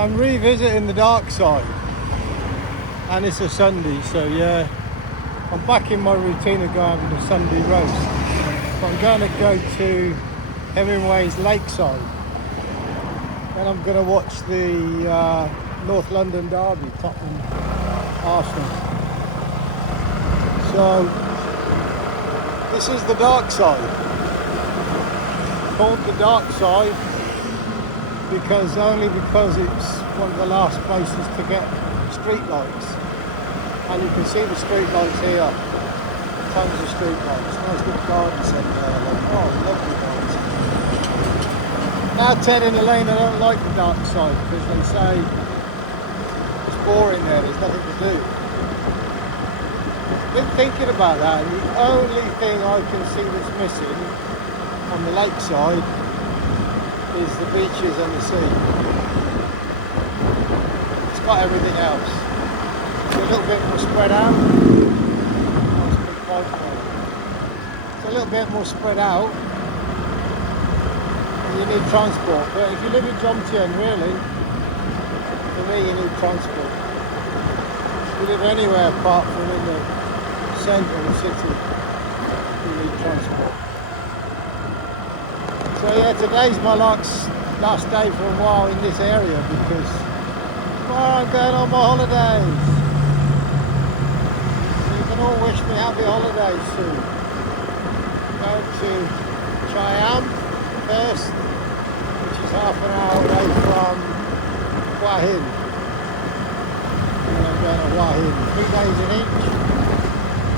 I'm revisiting the Darkside, and it's a Sunday, so yeah, I'm back in my routine of going having a Sunday roast. So I'm going to go to Hemmingways Lakeside, and I'm going to watch the North London derby, Tottenham Arsenal. So this is the Darkside, called the Darkside because it's one of the last places to get street lights, and you can see the street lights here, tons of street lights, nice little garden centre there, lovely gardens. Now Ted and Elaine, I don't like the Darkside because they say it's boring there, there's nothing to do. Been thinking about that, and the only thing I can see that's missing on the lakeside is the beaches and the sea. It's got everything else. It's a little bit more spread out. It's a little bit more spread out. You need transport, but if you live in Jomtien, really, for me you need transport. If you live anywhere apart from in the centre of the city, you need transport. So yeah, today's my last day for a while in this area because tomorrow I'm going on my holidays. So you can all wish me happy holidays soon. Going to Siam first, which is half an hour away from Hua Hin. And I'm going to Hua Hin, 3 days in each.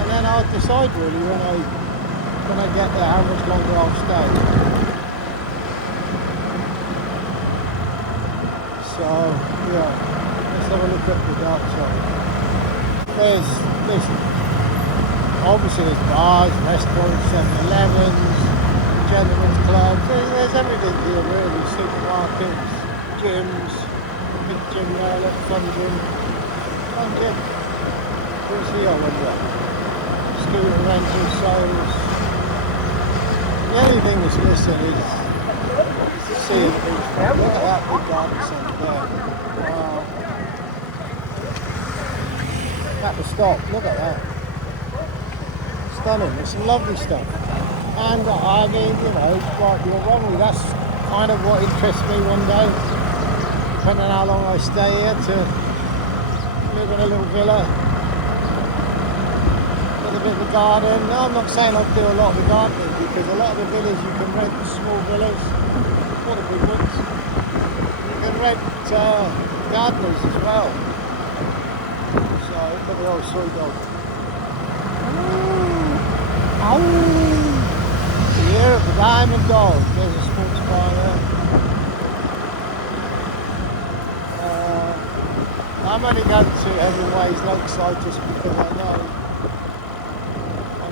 And then I'll decide really when I get there how much longer I'll stay. So yeah, let's have a look at the Darkside. There's obviously there's bars, restaurants, 7-Elevens, gentlemen's clubs. There's everything here really. Supermarkets, gyms, big gym there, fun gym. What's here, I wonder? Scooter rental sales. The only thing that's missing is see the beach. Look at that big garden centre there. Wow. At the stop, look at that. Stunning, there's some lovely stuff. And I mean, you know, right, you're wrong, that's kind of what interests me one day, depending on how long I stay here, to live in a little villa with a bit of a garden. No, I'm not saying I'll do a lot of the gardening, because a lot of the villas you can rent small villas, not the big ones. You can rent gardeners as well. So look at the old soy dog. The year of the diamond dog. There's a sports bar there. I'm only going to Hemmingways Lakeside just because I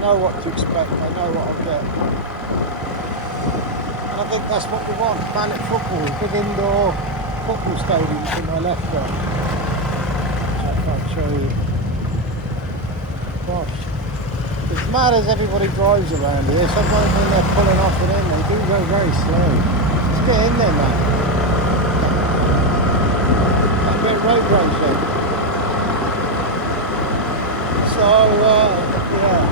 know what to expect. I know what I'll get. I think that's what we want. Planet football, big indoor football stadium to my left there. I can't show you. Gosh. As mad as everybody drives around here, sometimes when they're pulling off and in, they do go very slow. Let's get in there, man. A bit road racing. So, yeah,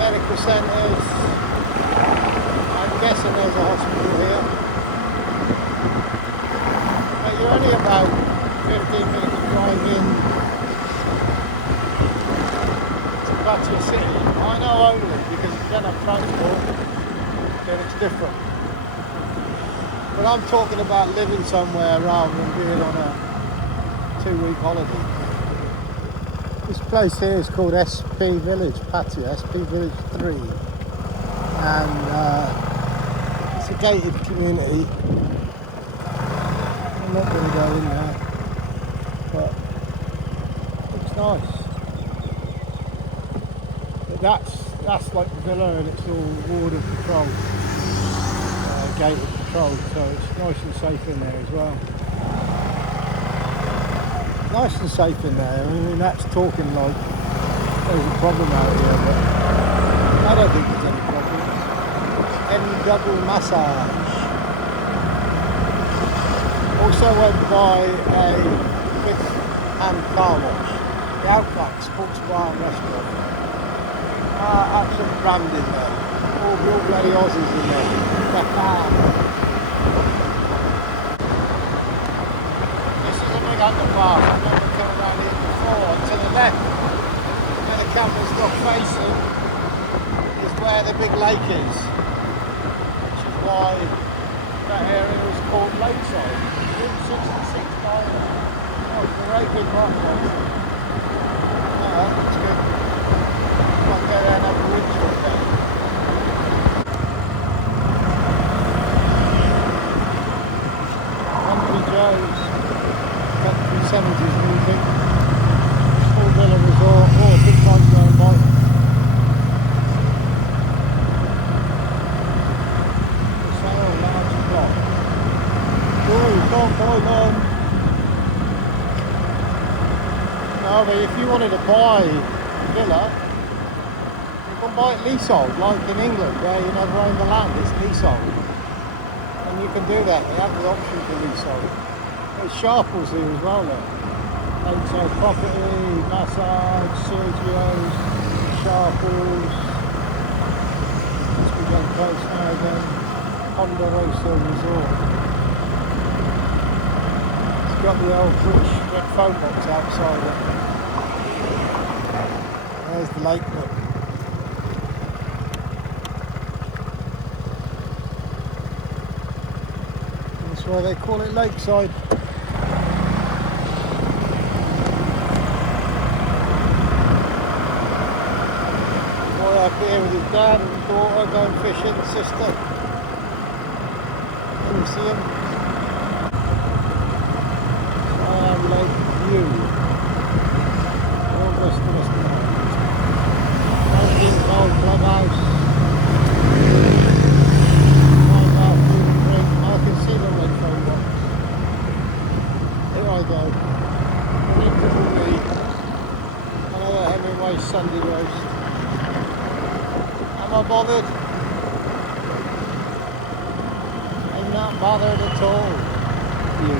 medical centres. I'm guessing there's a hospital here. But you're only about 15 minutes drive in to Pattaya City. I know only because if you don't have transport, then it's different. But I'm talking about living somewhere rather than being on a 2-week holiday. This place here is called SP Village, Pattaya, SP Village 3. And it's a gated community. I'm not going to go in there, but it looks nice. But that's like the villa, and it's all water patrol, gated patrol, so it's nice and safe in there as well. Nice and safe in there. I mean, that's talking like there's a problem out here, but I don't think there's any problem. Double massage. also went by a big hand car wash, the Outback Bar Restaurant. Absolute branding there. All real bloody Aussies in there. This is a big underpass. I've never come around here before. And to the left, where the camera's not facing, is where the big lake is. Which is why that area is called Lakeside. Route 66 by there. Oh, it's a very big rock. Yeah, that's good. Might go there and have a windshield there. Country Joe's, country 70s music. Full Villa Resort. Oh, big bike going by. For sale, large block. Oh, you can't buy none. No, but if you wanted to buy a villa, you can buy it leasehold, like in England, where you never own the land, it's leasehold. And you can do that, they have the option for leasehold. There's Sharples here as well there. Lakeside property, massage, Sergio's, Sharples. Let's be getting close now again. Honda Racer Resort. It's got the old British red phone box outside it. There's the lake look. That's why they call it Lakeside. Boy up here with his dad and his daughter going fishing, the sister. Can you see him? Lakeview. August 19th clubhouse. I can see the red phone box. Here I go. Another Hemmingways Sunday roast. Am I bothered? I'm not bothered at all. You.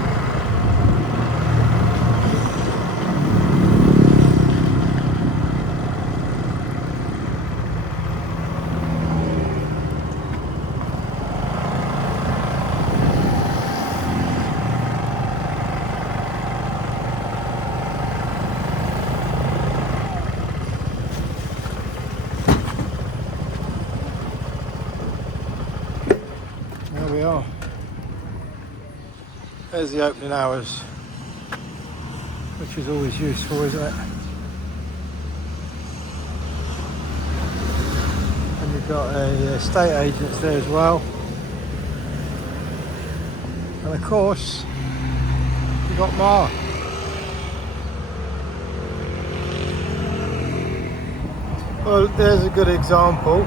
There we are. There's the opening hours, which is always useful, isn't it? And you've got a estate agents there as well. And of course, you've got Ma. Well, there's a good example.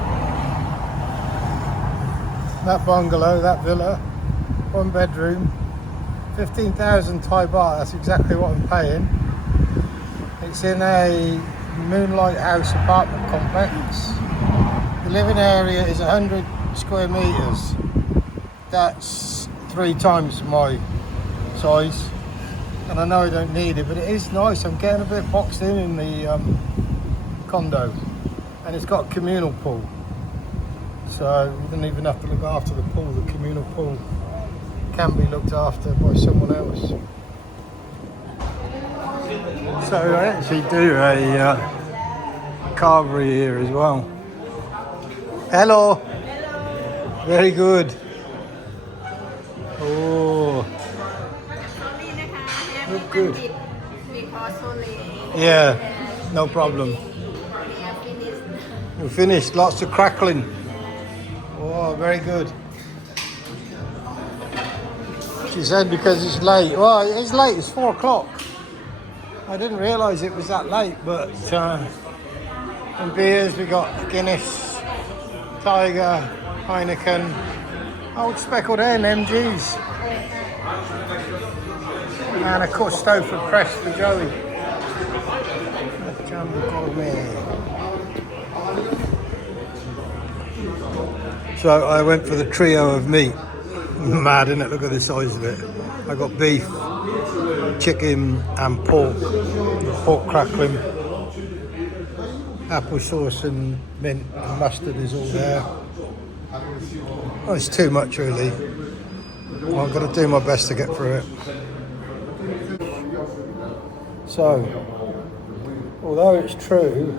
That bungalow, that villa, 1 bedroom, 15,000 Thai baht, that's exactly what I'm paying. It's in a Moonlight House apartment complex. The living area is 100 square metres. That's 3 times my size. And I know I don't need it, but it is nice. I'm getting a bit boxed in the condo. And it's got a communal pool. So you don't even have to look after the pool. The communal pool can be looked after by someone else. So I actually do a carvery here as well. Hello. Hello. Very good. Oh. Look good. Yeah, no problem. We're finished. Lots of crackling. Oh, very good. She said because it's late. Well, it's late. It's 4 o'clock. I didn't realise it was that late, but in beers we got Guinness, Tiger, Heineken, Old Speckled Hen, MGs, and a cut Stowford Crest for Joey. So I went for the trio of meat. Mad, isn't it? Look at the size of it. I got beef, chicken and pork crackling, applesauce and mint and mustard is all there. Oh, it's too much really. Well, I've got to do my best to get through it. So, although it's true,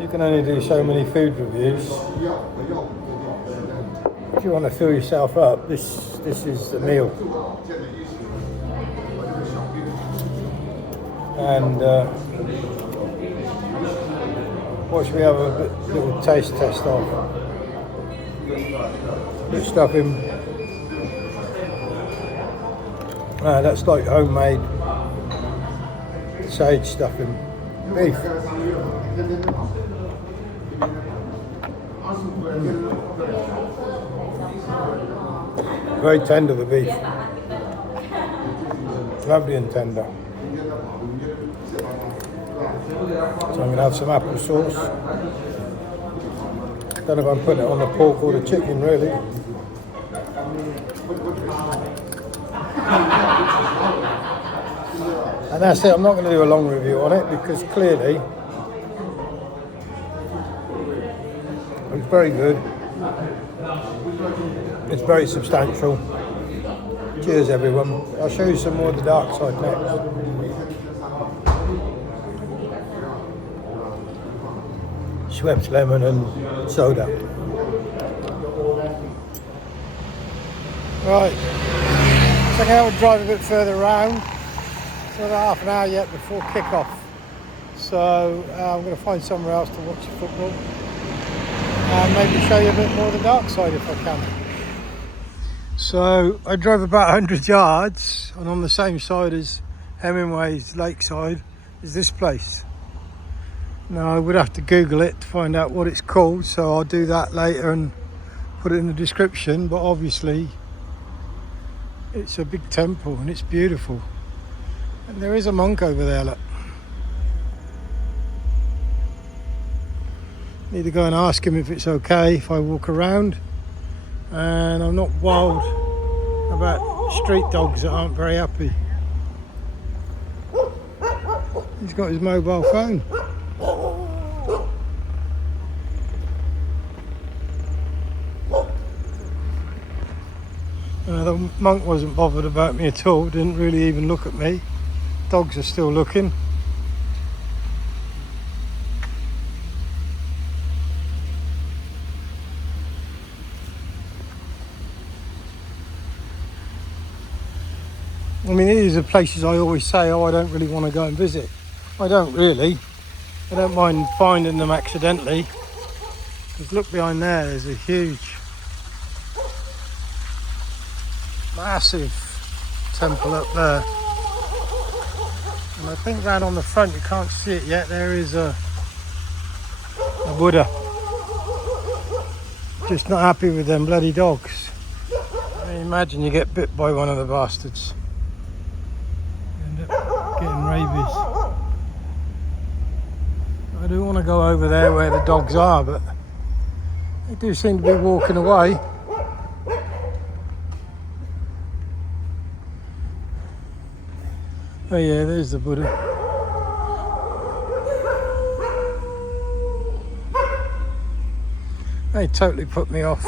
you can only do so many food reviews. If you want to fill yourself up, this is the meal. And what should we have a little taste test of? Bit stuffing. That's like homemade sage stuffing. Beef. Very tender, the beef. Lovely and tender. So I'm going to have some applesauce. Don't know if I'm putting it on the pork or the chicken really. And that's it. I'm not going to do a long review on it because clearly it's very good. It's very substantial. Cheers everyone. I'll show you some more of the Darkside next. Schweppes lemon and soda. Right, so I'm going to drive a bit further around. It's another half an hour yet before kick-off. So I'm going to find somewhere else to watch the football. And maybe show you a bit more of the Darkside if I can. So I drove about 100 yards and on the same side as Hemmingways Lakeside is this place. Now I would have to Google it to find out what it's called, so I'll do that later and put it in the description, but obviously it's a big temple and it's beautiful. And there is a monk over there, look. Need to go and ask him if it's okay if I walk around. And I'm not wild about street dogs that aren't very happy. He's got his mobile phone. The monk wasn't bothered about me at all, didn't really even look at me. Dogs are still looking. I mean, these are places I always say, oh, I don't really want to go and visit. I don't really. I don't mind finding them accidentally. Because look behind there, there's a huge, massive temple up there. And I think right on the front, you can't see it yet, there is a Buddha. Just not happy with them bloody dogs. I mean, imagine you get bit by one of the bastards. Getting rabies. I do want to go over there where the dogs are, but they do seem to be walking away. Oh yeah, there's the Buddha. They totally put me off.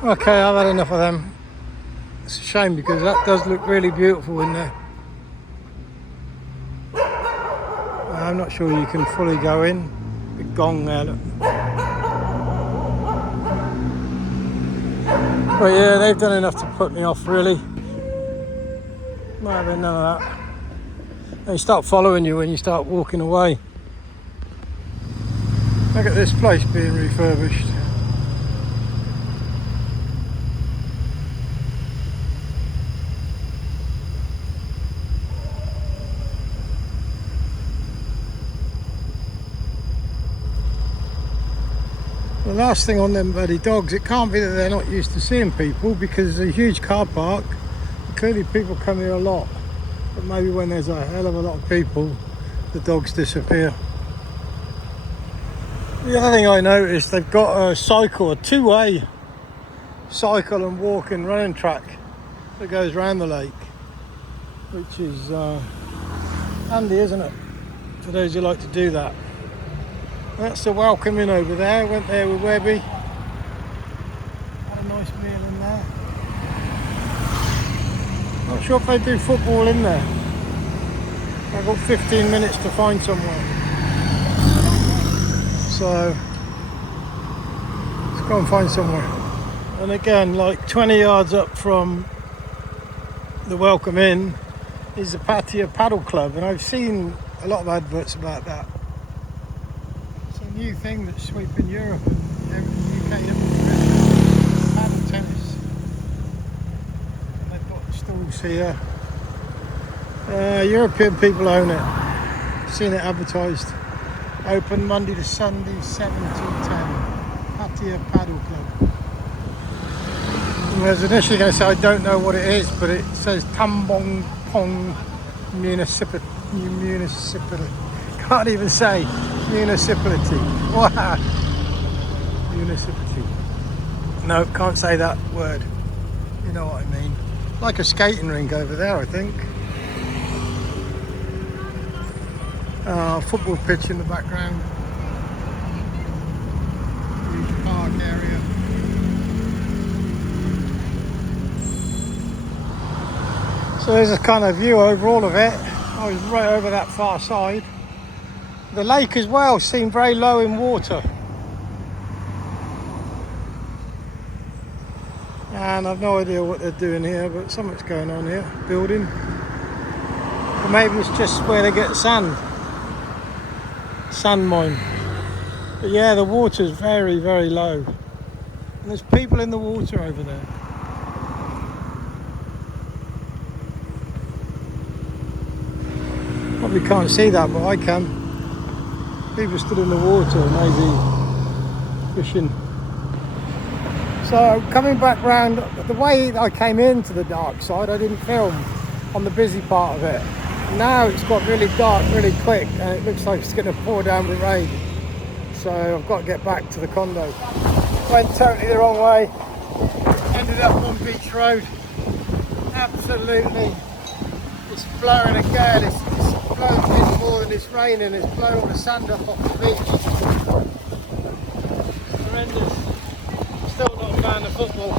Okay, I've had enough of them. It's a shame because that does look really beautiful in there. I'm not sure you can fully go in. The gong there, look. But yeah, they've done enough to put me off really. Not having none of that. They start following you when you start walking away. Look at this place being refurbished. The last thing on them bloody dogs, it can't be that they're not used to seeing people, because there's a huge car park. Clearly people come here a lot, but maybe when there's a hell of a lot of people, the dogs disappear. The other thing I noticed, they've got a two-way cycle and walking running track that goes around the lake, which is handy, isn't it, for those who like to do that. That's the welcome in over there. Went there with Webby, had a nice meal in there. Not sure if they do football in there. I've got 15 minutes to find somewhere, so let's go and find somewhere. And again, like 20 yards up from the welcome in is the Pattaya Paddle Club, and I've seen a lot of adverts about that. It's a new thing that's sweeping Europe and UK, paddle tennis. And they've got stalls here. European people own it. I've seen it advertised. Open Monday to Sunday, 7 till 10. Pattaya Paddle Club. I was initially going to say I don't know what it is, but it says Tambong Pong Municipality. Can't even say municipality. Wow. Municipality. No, can't say that word. You know what I mean. Like a skating rink over there, I think. Football pitch in the background. Huge park area. So there's a kind of view over all of it. I was right over that far side. The lake as well seemed very low in water. And I've no idea what they're doing here, but something's going on here. Building. Or maybe it's just where they get sand. Sand mine. But yeah, the water's very, very low. And there's people in the water over there. Probably can't see that, but I can. People stood in the water, maybe fishing. So coming back round, the way I came into the dark side, I didn't film on the busy part of it. Now it's got really dark really quick, and it looks like it's going to pour down with rain. So I've got to get back to the condo. Went totally the wrong way. Ended up on Beach Road. Absolutely. It's blowing a gale. It's blowing in more than it's raining. It's blowing all the sand up off the beach. Horrendous. Still not a fan of football.